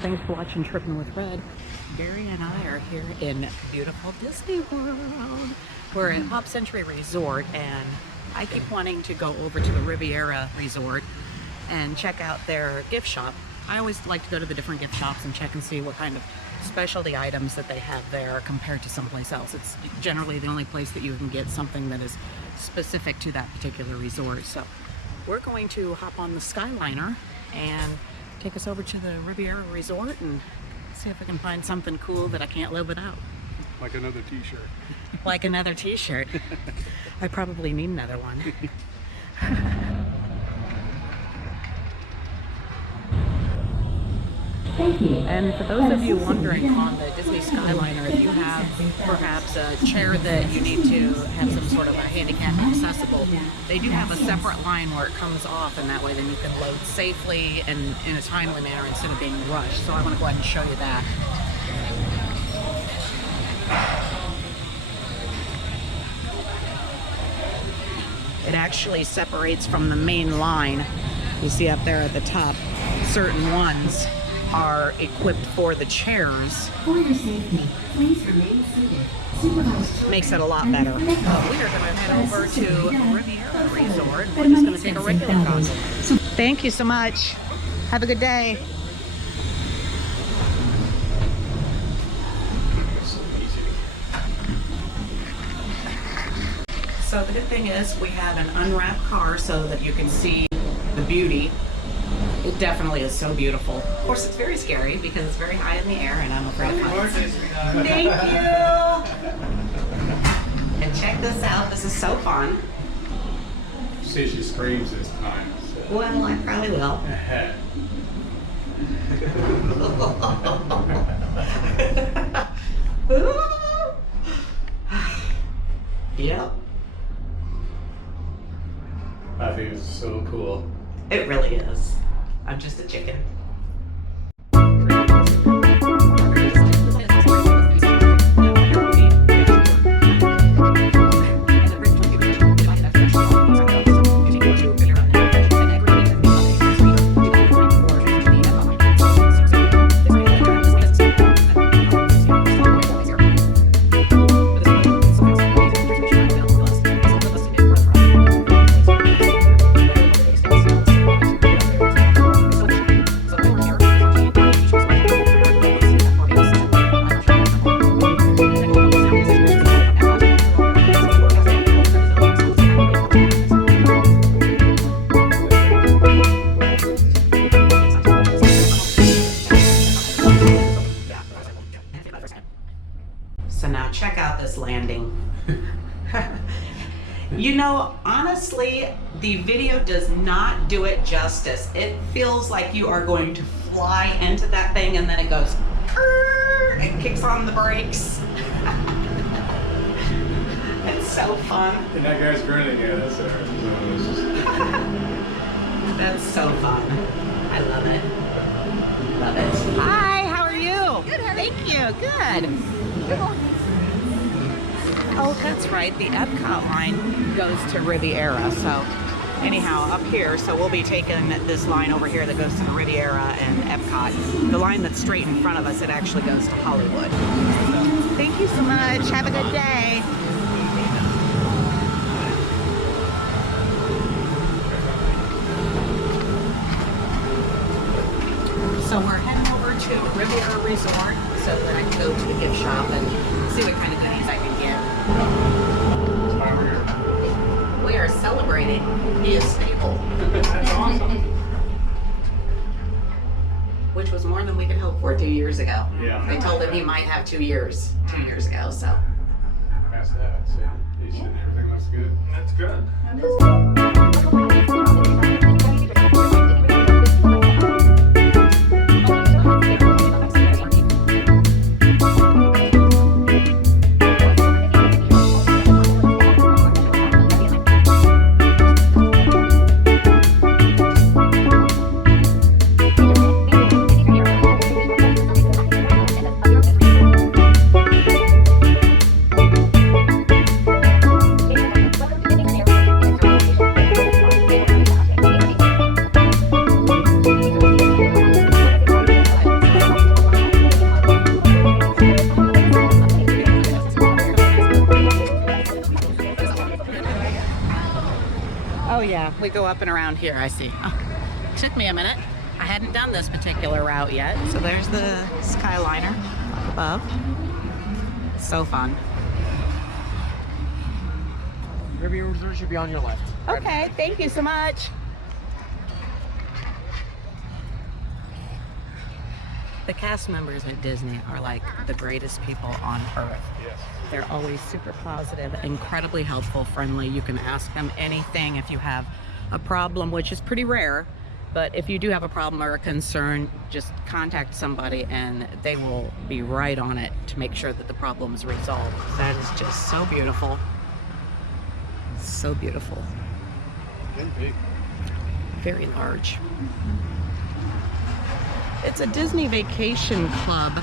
Thanks for watching TripN With Red. Gary and I are here in beautiful Disney World. We're at Hop Century Resort, and I keep wanting to go over to the Riviera Resort and check out their gift shop. I always like to go to the different gift shops and check and see what kind of specialty items that they have there compared to someplace else. It's generally the only place that you can get something that is specific to that particular resort. So we're going to hop on the Skyliner and take us over to the Riviera Resort and see if we can find something cool that I can't live without. Like another t-shirt. Like another t-shirt. I probably need another one. And for those of you wondering on the Disney Skyliner, if you have perhaps a chair that you need to have some sort of a handicap accessible, they do have a separate line where it comes off, and that way then you can load safely and in a timely manner instead of being rushed. So I want to go ahead and show you that. It actually separates from the main line. You see up there at the top, certain ones are equipped for the chairs. For your safety, please remain seated. Makes it a lot better. We are going to head over to Riviera Resort. We're just going to take a regular crossing. Thank you so much. Have a good day. So the good thing is we have an unwrapped car so that you can see the beauty. It definitely is so beautiful. Of course, it's very scary because it's very high in the air and I'm afraid of heights. Thank you! And check this out. This is so fun. See, she screams this time. So. Well, I probably will. Yep. I think it's so cool. It really is. I'm just a chicken. So now check out this landing. You know, honestly, the video does not do it justice. It feels like you are going to fly into that thing and then it goes, and kicks on the brakes. It's so fun. And that guy's grinning here. That's That's so fun. I love it. Love it. Hi, how are you? Good, thank you. Good. Oh, that's right. The Epcot line goes to Riviera. So anyhow, up here, so we'll be taking this line over here that goes to the Riviera and Epcot. The line that's straight in front of us, it actually goes to Hollywood. Thank you so much. Have a good day. So we're heading over to Riviera Resort so that I can go to the gift shop and see what kind of goodies I can get. We are celebrating. He is stable. That's awesome. Which was more than we could hope for 2 years ago. Yeah. They told him he might have 2 years 2 years ago, so. That's that. So everything looks good. That's good. Oh yeah, we go up and around here, I see. Oh, took me a minute. I hadn't done this particular route yet. So there's the Skyliner up above. So fun. Riviera Resort should be on your left. Okay, thank you so much. The cast members at Disney are like the greatest people on earth. Yes. They're always super positive, incredibly helpful, friendly. You can ask them anything if you have a problem, which is pretty rare. But if you do have a problem or a concern, just contact somebody and they will be right on it to make sure that the problem is resolved. That is just so beautiful. So beautiful. And big. Very large. It's a Disney Vacation Club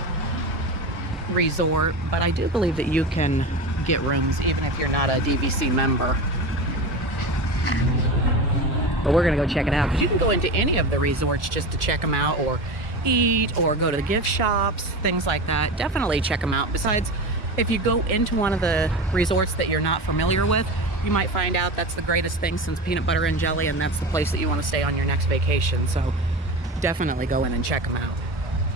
resort, but I do believe that you can get rooms even if you're not a DVC member. But we're gonna go check it out because you can go into any of the resorts just to check them out or eat or go to the gift shops, things like that. Definitely check them out. Besides, if you go into one of the resorts that you're not familiar with, you might find out that's the greatest thing since peanut butter and jelly, and that's the place that you want to stay on your next vacation. So definitely go in and check them out.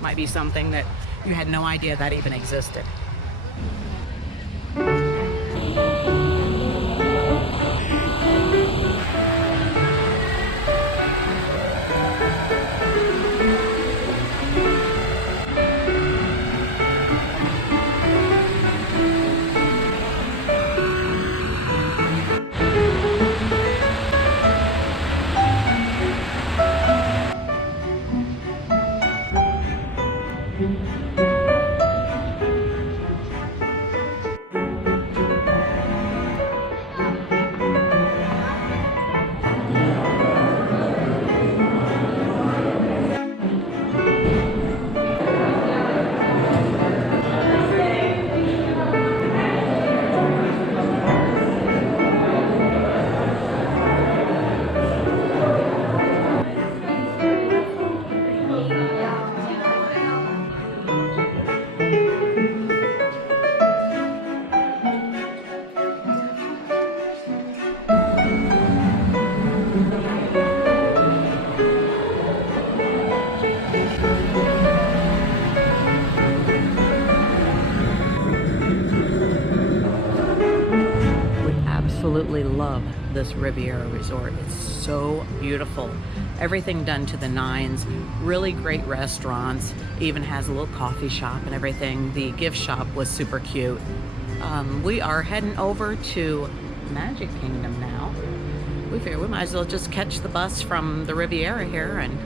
Might be something that you had no idea that even existed. Absolutely love this Riviera resort. It's so beautiful. Everything done to the nines. Really great restaurants. Even has a little coffee shop and everything. The gift shop was super cute. We are heading over to Magic Kingdom now. We figure we might as well just catch the bus from the Riviera here and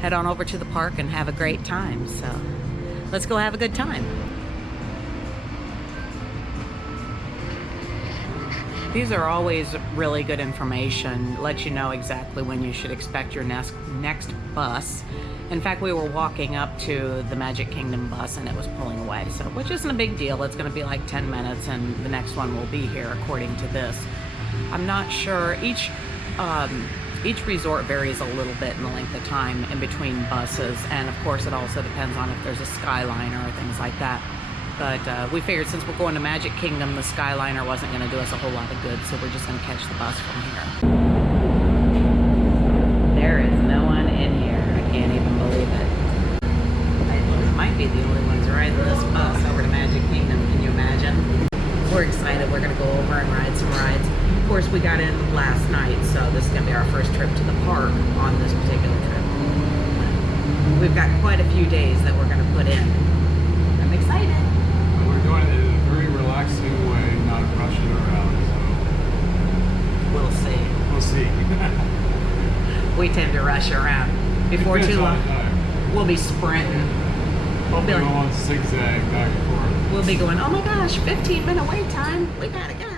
head on over to the park and have a great time. So let's go have a good time. These are always really good information, let you know exactly when you should expect your next bus. In fact, we were walking up to the Magic Kingdom bus and it was pulling away, so which isn't a big deal. It's gonna be like 10 minutes and the next one will be here according to this. I'm not sure, each resort varies a little bit in the length of time in between buses, and of course it also depends on if there's a Skyliner or things like that. But we figured since we're going to Magic Kingdom, the Skyliner wasn't going to do us a whole lot of good, so we're just going to catch the bus from here. There is no one in here. I can't even believe it. We might be the only ones riding this bus over to Magic Kingdom. Can you imagine? We're excited. We're going to go over and ride some rides. Of course, we got in last night, so this is going to be our first trip to the park on this particular trip. We've got quite a few days that we're going to put in. I'm excited. We're doing it in a very relaxing way, not rushing around, so We'll see. we'll see. We tend to rush around. Before too long, we'll be sprinting. We'll be Go like, on zigzag back and forth. we'll be going, oh my gosh, 15-minute wait time. We gotta go.